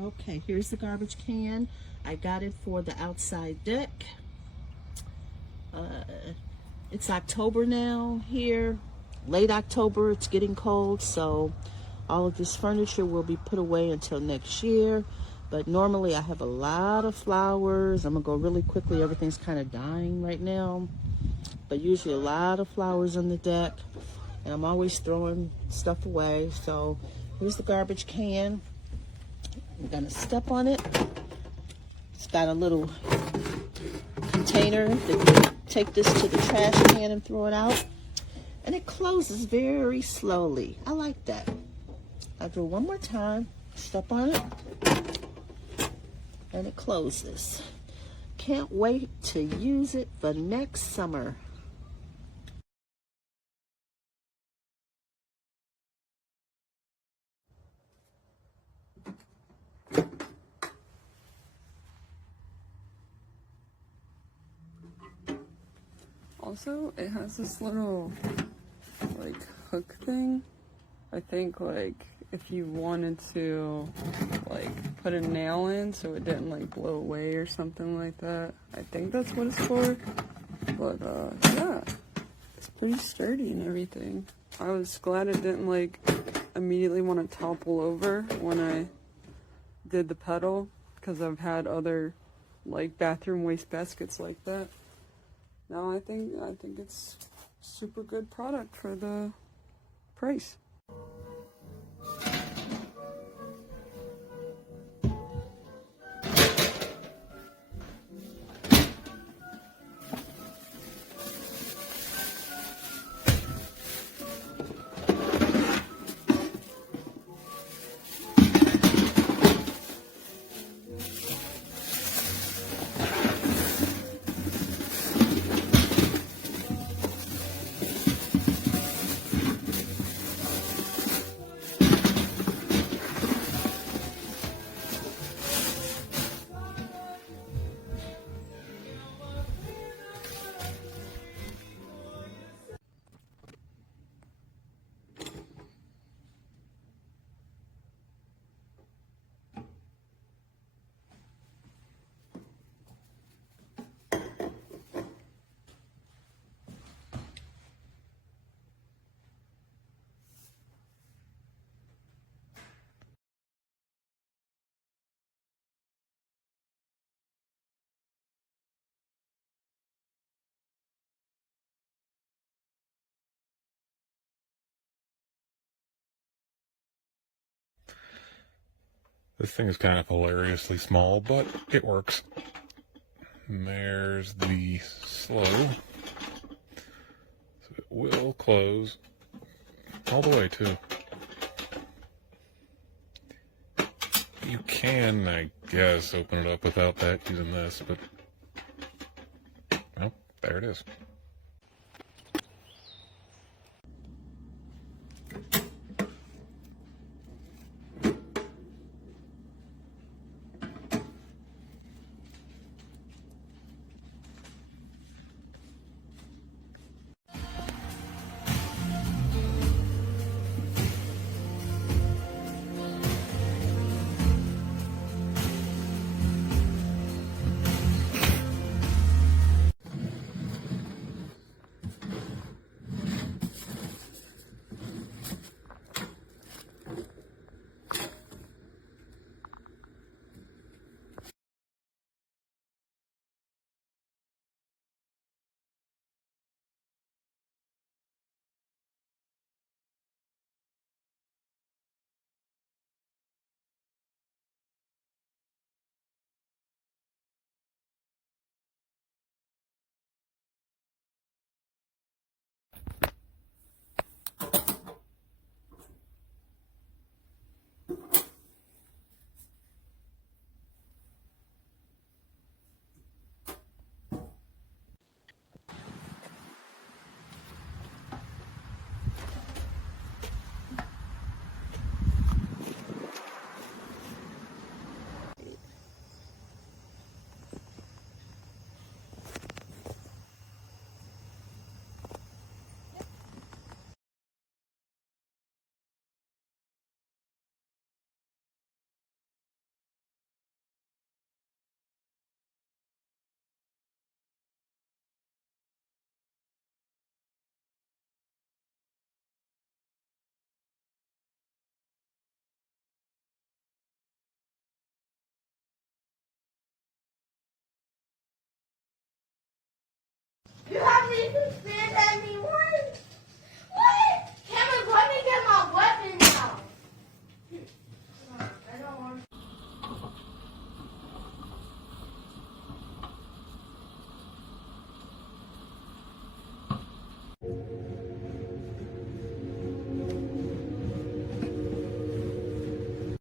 Okay, here's the garbage can. I got it for the outside deck. It's October now here, late October. It's getting cold, so all of this furniture will be put away until next year. But normally I have a lot of flowers. I'm gonna go really quickly. Everything's kind of dying right now, but usually a lot of flowers on the deck, and I'm always throwing stuff away. So here's the garbage can. I'm gonna step on it. It's got a little container that you take this to the trash can and throw it out, and it closes very slowly. I like that. I'll do it one more time. Step on it, and it closes. Can't wait to use it for next summer. Also, it has this little, like, hook thing. I think, like, if you wanted to, like, put a nail in so it didn't, like, blow away or something like that. I think that's what it's for. But, yeah. It's pretty sturdy and everything. I was glad it didn't, like, immediately want to topple over when I did the pedal, because I've had other, like, bathroom waste baskets like that. Now I think it's super good product for the price. This thing is kind of hilariously small, but it works. And there's the slow. So it will close all the way too. You can, I guess, open it up without that using this, but well, there it is.